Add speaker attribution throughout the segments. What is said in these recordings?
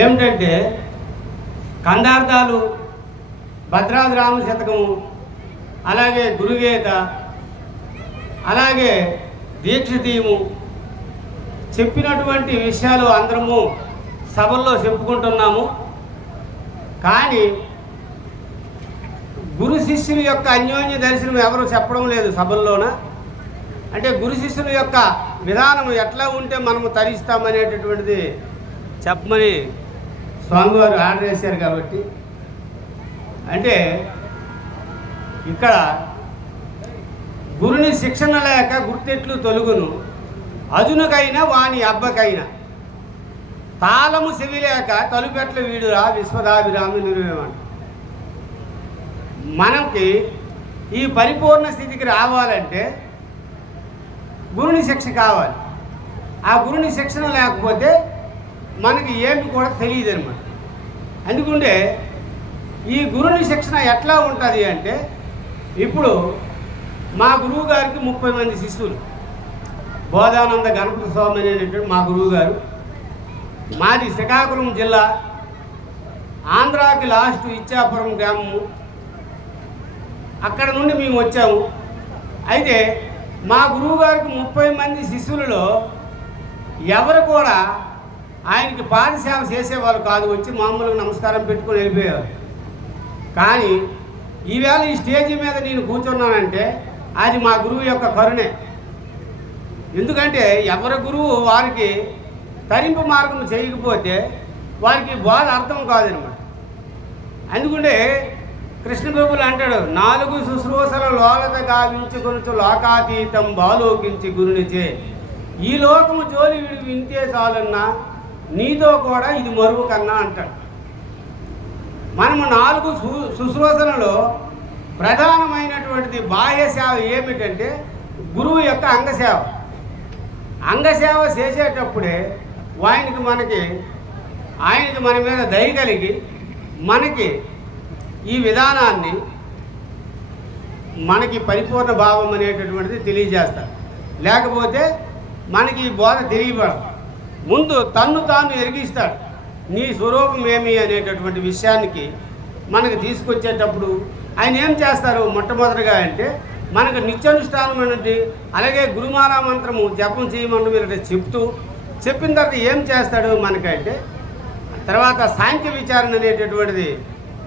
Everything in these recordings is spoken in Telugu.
Speaker 1: ఏమిటంటే కందార్థాలు భద్రాద్రామ రామ శతకము అలాగే గురుగీత అలాగే దీక్షతీయము చెప్పినటువంటి విషయాలు అందరము సభల్లో చెప్పుకుంటున్నాము. కానీ గురు శిష్యుల యొక్క అన్యోన్య దర్శనం ఎవరు చెప్పడం లేదు సభల్లోన. అంటే గురు శిష్యుల యొక్క విధానం ఎట్లా ఉంటే మనము తరిస్తామనేటటువంటిది చెప్పమని స్వామివారు ఆర్డర్ చేశారు కాబట్టి. అంటే ఇక్కడ గురుని శిక్షణ లేక గుర్తెట్లు తొలుగును. అజునకైనా వాని అబ్బకైనా. తాళము చెవి లేక తలుపెట్ల వీడురా విశ్వదాభిరామి నిర్వేమంట మనకి ఈ పరిపూర్ణ స్థితికి రావాలంటే గురుని శిక్ష కావాలి. ఆ గురుని శిక్షణ లేకపోతే మనకి ఏమి కూడా తెలియదు అనమాట అందుకుంటే ఈ గురుని శిక్షణ ఎట్లా ఉంటుంది అంటే ఇప్పుడు మా గురువు గారికి ముప్పై మంది శిష్యులు. బోధానంద గణపతి స్వామి అనేటువంటి మా గురువు గారు మాది శ్రీకాకుళం జిల్లా ఆంధ్రాకి లాస్ట్ ఇచ్చాపురం గ్రామము. అక్కడ నుండి మేము వచ్చాము. అయితే మా గురువు గారికి ముప్పై మంది శిష్యులలో ఎవరు కూడా ఆయనకి పాదసేవ చేసేవాళ్ళు కాదు వచ్చి మామూలుగా నమస్కారం పెట్టుకొని వెళ్ళిపోయేవారు కానీ ఈవేళ ఈ స్టేజీ మీద నేను కూర్చున్నానంటే అది మా గురువు యొక్క కరుణే. ఎందుకంటే ఎవరి గురువు వారికి తరింపు మార్గం చేయకపోతే వారికి బోధ అర్థం కాదనమాట. అందుకుంటే కృష్ణ ప్రభులు అంటాడు నాలుగు శుశ్రూషల లోలత గావించుకొనుచు లోకాతీతం బాలోకించి గురునిచే. ఈ లోకము జోలి వింతే చాలన్నా నీతో కూడా ఇది మరువు కన్నా అంటాడు. మనము నాలుగు సు ప్రధానమైనటువంటిది బాహ్య సేవ ఏమిటంటే గురువు యొక్క అంగసేవ. అంగసేవ చేసేటప్పుడే ఆయనకి మనకి ఆయనకి మన మీద దయ కలిగి మనకి ఈ విధానాన్ని మనకి పరిపూర్ణ భావం అనేటటువంటిది తెలియజేస్తారు. లేకపోతే మనకి ఈ బోధ తెలియబడదు. ముందు తన్ను తాను ఎరిగిస్తాడు. నీ స్వరూపం ఏమి అనేటటువంటి విషయానికి మనకు తీసుకొచ్చేటప్పుడు ఆయన ఏం చేస్తారు మొట్టమొదటిగా అంటే మనకు నిత్యానుష్ఠానం అనేది అలాగే గురుమాల మంత్రము జపం చేయమని మీరు చెప్తూ చెప్పిన తర్వాత ఏం చేస్తాడు మనకంటే తర్వాత సాంఖ్య విచారణ అనేటటువంటిది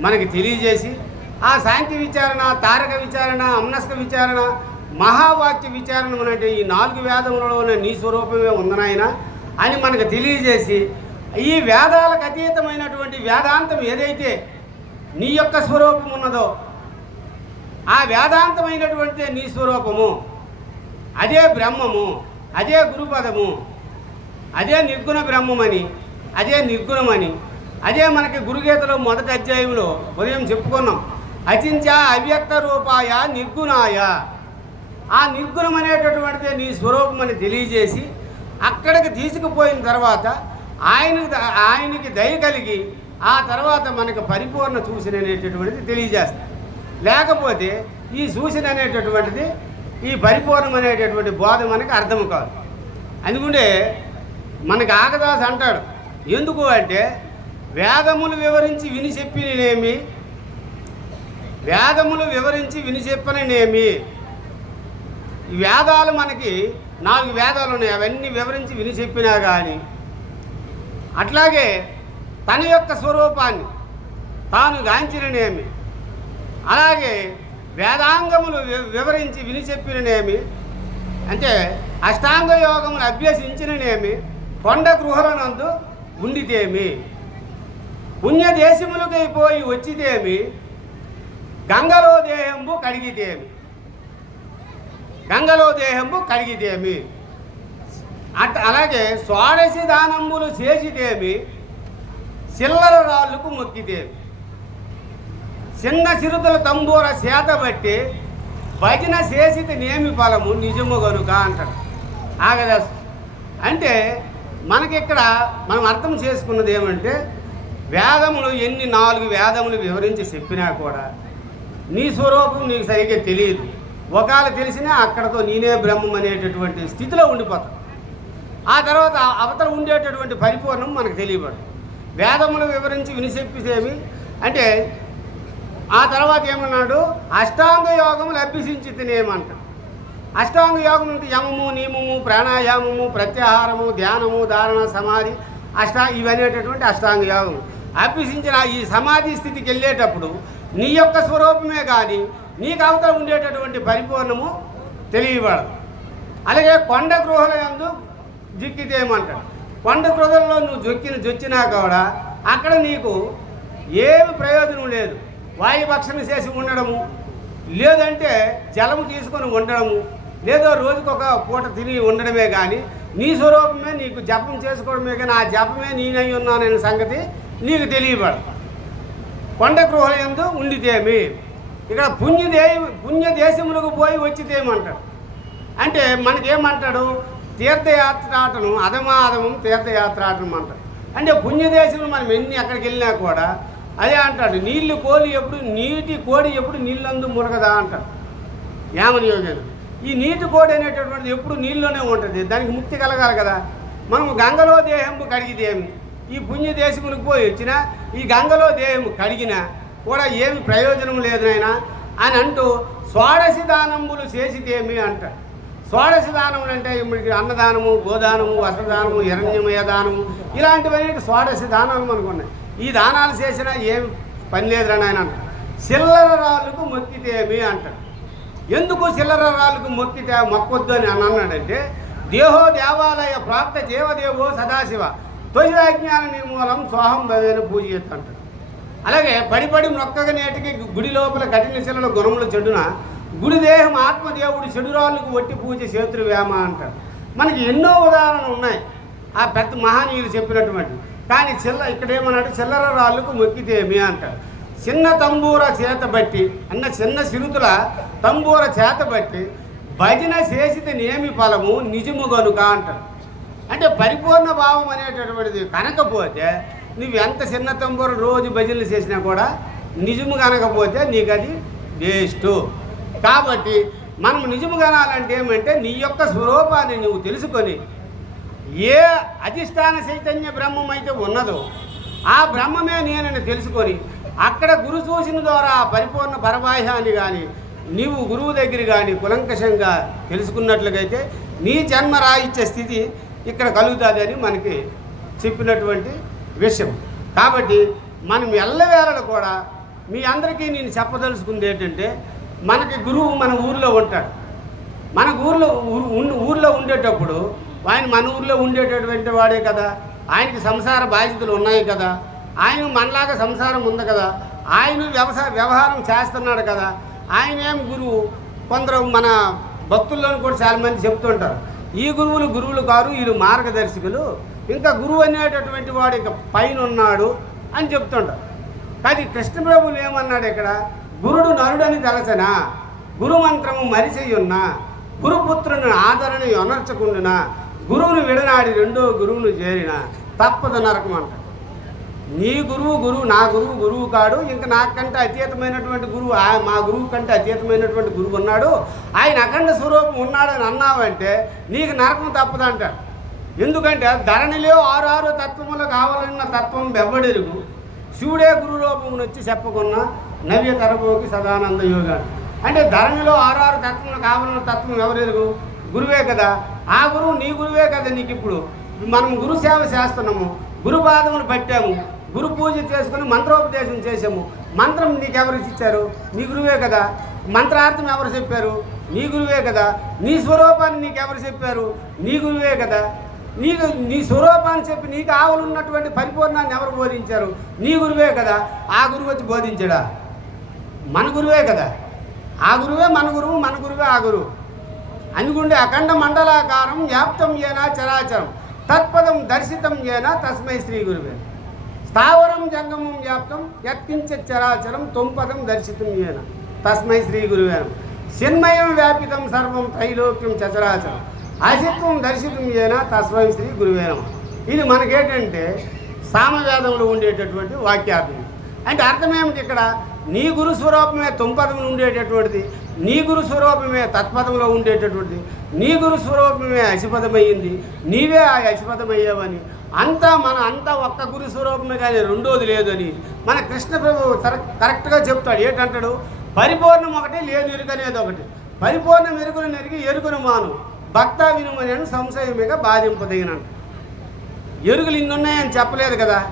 Speaker 1: మనకి తెలియజేసి ఆ సాంఖ్య విచారణ తారక విచారణ అమ్నస్క విచారణ మహావాక్య విచారణ అంటే ఈ నాలుగు వేదములలోనే నీ స్వరూపమే ఉందనాయన అని మనకు తెలియజేసి ఈ వేదాలకు అతీతమైనటువంటి వేదాంతం ఏదైతే నీ యొక్క స్వరూపం ఉన్నదో ఆ వేదాంతమైనటువంటి నీ స్వరూపము అదే బ్రహ్మము అదే గురుపదము అదే నిర్గుణ బ్రహ్మమని అదే నిర్గుణమని అదే మనకి గురుగీతలో మొదటి అధ్యాయంలో ఉదయం చెప్పుకున్నాం. అచించ అవ్యక్త రూపాయ నిర్గుణాయ. ఆ నిర్గుణం అనేటటువంటిది నీ స్వరూపం అని తెలియజేసి అక్కడికి తీసుకుపోయిన తర్వాత ఆయనకి ఆయనకి దయ కలిగి ఆ తర్వాత మనకు పరిపూర్ణ సూచన అనేటటువంటిది తెలియజేస్తాం లేకపోతే ఈ సూచన అనేటటువంటిది ఈ పరిపూర్ణం అనేటటువంటి బోధ మనకి అర్థం కాదు. అందుకుంటే మనకి ఆగదాస్ అంటాడు ఎందుకు అంటే వేదములు వివరించి విని చెప్పిననేమి వేదములు వివరించి విని చెప్పననేమి ఈ వేదాలు మనకి నాలుగు వేదాలు ఉన్నాయి. అవన్నీ వివరించి విని చెప్పినా కానీ అట్లాగే తన యొక్క స్వరూపాన్ని తాను గాంచిననేమి అలాగే వేదాంగములు వి- వివరించి విని చెప్పిననేమి అంటే అష్టాంగ యోగములు అభ్యసించిననేమి కొండ గృహలనందు ఉండితేమి పుణ్యదేశములకై పోయి వచ్చితేమి గంగలో దేహంబు కడిగితేమి. గంగలో దేహము కడిగితేమి అట్ అలాగే స్వాడసి దానంబులు చేసితేమి చిల్లర రాళ్ళకు మొక్కితేమి చిన్న చిరుతల తంబూర చేత బట్టి భజన చేసిది నేమి ఫలము నిజము గనుక అంటాడు. ఆగదాస్ అంటే మనకిక్కడ మనం అర్థం చేసుకున్నది ఏమంటే వేదములు ఎన్ని నాలుగు వేదములు వివరించి చెప్పినా కూడా నీ స్వరూపం నీకు సరిగ్గా తెలియదు. ఒకవేళ తెలిసినా అక్కడతో నేనే బ్రహ్మం అనేటటువంటి స్థితిలో ఉండిపోతాం. ఆ తర్వాత అవతల ఉండేటటువంటి పరిపూర్ణం మనకు తెలియబడదు. వేదములు వివరించి వినిచెప్పిసేవి అంటే ఆ తర్వాత ఏమన్నాడు? అష్టాంగ యోగం లభ్యసించి తినేమంట అష్టాంగ యోగం అంటే యమము నియమము ప్రాణాయామము ప్రత్యాహారము ధ్యానము ధారణ సమాధి అష్టా ఇవనేటటువంటి అష్టాంగ యోగం అభ్యసించిన ఈ సమాధి స్థితికి వెళ్ళేటప్పుడు నీ యొక్క స్వరూపమే కానీ నీకు అవతల ఉండేటటువంటి పరిపూర్ణము తెలియబడదు. అలాగే కొండ గృహల ఎందు జిక్కితేమంటాడు కొండ గృహల్లో నువ్వు జొక్కిన జొచ్చినా కూడా అక్కడ నీకు ఏమి ప్రయోజనం లేదు. వాయుభక్షణ చేసి ఉండడము లేదంటే జలము తీసుకొని ఉండడము లేదో రోజుకొక పూట తిని ఉండడమే కానీ నీ స్వరూపమే నీకు జపం చేసుకోవడమే కానీ ఆ జపమే నేనై ఉన్నాననే సంగతి నీకు తెలియబడదు. కొండ గృహం ఎందు ఉండితేమి? ఇక్కడ పుణ్యదే పుణ్యదేశములకు పోయి వచ్చితేమంటాడు అంటే మనకేమంటాడు? తీర్థయాత్రాటను అధమాధమం తీర్థయాత్రాటనం అంటాడు. అంటే పుణ్యదేశంలో మనం ఎన్ని ఎక్కడికి వెళ్ళినా కూడా అదే అంటాడు నీళ్ళు కోలి ఎప్పుడు నీటి కోడి ఎప్పుడు నీళ్ళందు మురగదా అంటాడు. యామని యోగేంద్ర? ఈ నీటి కోడి అనేటటువంటిది ఎప్పుడు నీళ్ళలోనే ఉంటుంది దానికి ముక్తి కలగాలి కదా. మనం గంగలో దేహము కడిగిదేమి ఈ పుణ్యదేశములకు పోయి వచ్చినా ఈ గంగలో దేహము కడిగినా కూడా ఏమి ప్రయోజనం లేదు నాయనా అని అంటూ షోడశి దానములు చేసిదేమి అంటాడు. షోడశి దానములు అంటే ఇప్పుడు అన్నదానము గోదానము వస్త్రదానము హిరణ్యమయ దానము ఇలాంటివన్నీ షోడశి దానాలు మనకు ఉన్నాయి. ఈ దానాలు చేసినా ఏమి పని లేదురని ఆయన అంటాడు. చిల్లర రాళ్ళకు మొక్కితేమి అంటాడు. ఎందుకు చిల్లర రాళ్ళకు మొక్కితే మొక్కొద్దు అని అని అన్నాడంటే దేహో దేవాలయ ప్రాప్త జీవదేవో సదాశివ తొలి అజ్ఞాన నిర్మూలం సోహం భవేను పూజ అంటాడు. అలాగే పడిపడి నొక్కగా మొక్కగా నేటికి గుడి లోపల కఠిన శిలలో గుణముల చెడున గుడి దేహం ఆత్మదేవుడు చెడురాళ్ళకు వట్టి పూజ చేతులు వేమ అంటారు. మనకి ఎన్నో ఉదాహరణలు ఉన్నాయి. ఆ పెద్ద మహనీయులు చెప్పినటువంటి కానీ చిల్ల ఇక్కడ ఏమన్నాడు? చిల్లర రాళ్ళకు మొక్కితేమి అంటారు. చిన్న తంబూర చేత బట్టి అన్న చిన్న సిరుతుల తంబూర చేత బట్టి భజన చేసితే నేమి ఫలము నిజము గనుక అంటారు. అంటే పరిపూర్ణ భావం అనేటటువంటిది కనకపోతే నువ్వు ఎంత చిన్న తంబూరు రోజు భజనలు చేసినా కూడా నిజము కనకపోతే నీకు అది వేస్ట్. కాబట్టి మనం నిజము కనాలంటే ఏమంటే నీ యొక్క స్వరూపాన్ని నువ్వు తెలుసుకొని ఏ అధిష్టాన చైతన్య బ్రహ్మం అయితే ఉన్నదో ఆ బ్రహ్మమే నేనని తెలుసుకొని అక్కడ గురు సూచన ద్వారా పరిపూర్ణ పరబాహ్యాన్ని కానీ నీవు గురువు దగ్గర కానీ కులంకషంగా తెలుసుకున్నట్లుగైతే నీ జన్మ రాయిచ్చే స్థితి ఇక్కడ కలుగుతుంది అని మనకి చెప్పినటువంటి విషయం. కాబట్టి మనం ఎల్లవేళలు కూడా మీ అందరికీ నేను చెప్పదలుచుకుంది ఏంటంటే మనకి గురువు మన ఊర్లో ఉంటాడు. మన ఊర్లో ఊర్లో ఉండేటప్పుడు ఆయన మన ఊర్లో ఉండేటటువంటి వాడే కదా. ఆయనకి సంసార బాధ్యతలు ఉన్నాయి కదా. ఆయన మనలాగా సంసారం ఉంది కదా. ఆయన వ్యవసాయ వ్యవహారం చేస్తున్నాడు కదా. ఆయన ఏం గురువు? కొందరు మన భక్తుల్లోని కూడా చాలామంది చెప్తుంటారు. ఈ గురువులు గురువులు కారు వీళ్ళు మార్గదర్శకులు. ఇంకా గురువు అనేటటువంటి వాడు ఇంకా పైన ఉన్నాడు అని చెప్తుంటారు. కానీ కృష్ణప్రభులు ఏమన్నాడు ఇక్కడ? గురుడు నరుడని తలచనా గురుమంత్రము మరిచెయ్యున్నా గురుపుత్రుని ఆదరణ యొనర్చకుండునా గురువును విడనాడి రెండో గురువును చేరిన తప్పదు నరకం అంట నీ గురువు గురువు నా గురువు గురువు కాడు. ఇంకా నాకంటే అతీతమైనటువంటి గురువు మా గురువు కంటే అతీతమైనటువంటి గురువు ఉన్నాడు. ఆయన అఖండ స్వరూపం ఉన్నాడని అన్నావంటే నీకు నరకం తప్పదంటాడు ఎందుకంటే ధరణిలో ఆరు ఆరు తత్వములు కావాలన్న తత్వం బెవ్వడెరుగు. శివుడే గురు రూపం వచ్చి చెప్పకున్న నవ్య తరబోకి సదానంద యోగాడు. అంటే ధరణిలో ఆరు ఆరు తత్వములు కావాలన్న తత్వం ఎవరెరుగు? గురువే కదా. ఆ గురువు నీ గురువే కదా నీకు ఇప్పుడు మనం గురు సేవ చేస్తున్నాము గురుపాదములు పట్టాము. గురు పూజ చేసుకుని మంత్రోపదేశం చేసాము మంత్రం నీకెవరు ఇచ్చారు? నీ గురువే కదా. మంత్రార్థం ఎవరు చెప్పారు? నీ గురువే కదా. నీ స్వరూపాన్ని నీకెవరు చెప్పారు? నీ గురువే కదా. నీకు నీ స్వరూపాన్ని చెప్పి నీకు ఆవులు ఉన్నటువంటి పరిపూర్ణాన్ని ఎవరు బోధించారు? నీ గురువే కదా. ఆ గురువు వచ్చి బోధించడా? మన గురువే కదా. ఆ గురువే మన గురువు మన గురువే ఆ గురువు. అందుకుంటే అఖండ మండలాకారం వ్యాప్తం ఏనా చరాచరం. తత్పదం దర్శితం ఏనా తస్మై శ్రీ గురువే. స్థావరం జంగమం వ్యాప్తం యత్కించ చరాచరం తొంపదం దర్శితం ఏన తస్మై శ్రీ గురువేనం చిన్మయం వ్యాపితం సర్వం త్రైలోక్యం చచరాచరం అసిత్వం దర్శితం ఏన తస్మై శ్రీ గురువేనం ఇది మనకేంటంటే సామవేదంలో ఉండేటటువంటి వాక్యార్థం. అంటే అర్థం ఏమిటి ఇక్కడ? నీ గురు స్వరూపమే తుంపదంలో ఉండేటటువంటిది నీ గురు స్వరూపమే తత్పదంలో ఉండేటటువంటిది నీ గురు స్వరూపమే అసిపదమయ్యింది నీవే ఆ అసిపదమయ్యావని అంతా మన అంతా ఒక్క గురు స్వరూపమే కానీ రెండోది లేదని మన కృష్ణ ప్రభు కరెక్ట్ కరెక్ట్గా చెప్తాడు. ఏంటంటాడు? పరిపూర్ణం ఒకటి లేదు ఎరుక అనేది ఒకటి. పరిపూర్ణం ఎరుకును నెరిగి ఎరుకును మాను. భక్త వినుమని సంశయమేగా బాధింపదగినాను ఎరుకలు ఇన్ని ఉన్నాయని చెప్పలేదు కదా.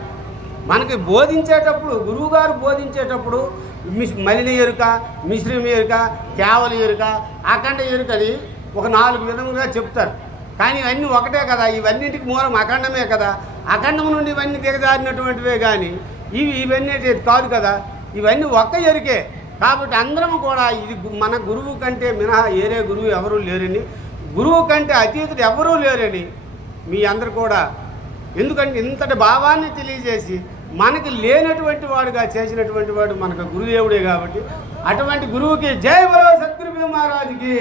Speaker 1: మనకి బోధించేటప్పుడు గురువుగారు బోధించేటప్పుడు మిస్ మలిన ఎరుక మిశ్రమ ఎరుక కేవల ఎరుక అఖండ ఎరుకని ఒక నాలుగు విధములుగా చెప్తారు. కానీ ఇవన్నీ ఒకటే కదా ఇవన్నింటికి మూలం అఖండమే కదా. అఖండం నుండి ఇవన్నీ దిగజారినటువంటివే కానీ ఇవి ఇవన్నీ కాదు కదా. ఇవన్నీ ఒక్క ఎరుకే. కాబట్టి అందరం కూడా ఇది మన గురువు కంటే మినహా ఏరే గురువు ఎవరూ లేరని గురువు కంటే అతీతుడు ఎవరూ లేరని మీ అందరు కూడా ఎందుకంటే ఇంతటి భావాన్ని తెలియజేసి మనకి లేనటువంటి వాడుగా చేసినటువంటి వాడు మనకు గురుదేవుడే కాబట్టి అటువంటి గురువుకి జయ బలో సద్గురు మహారాజుకి.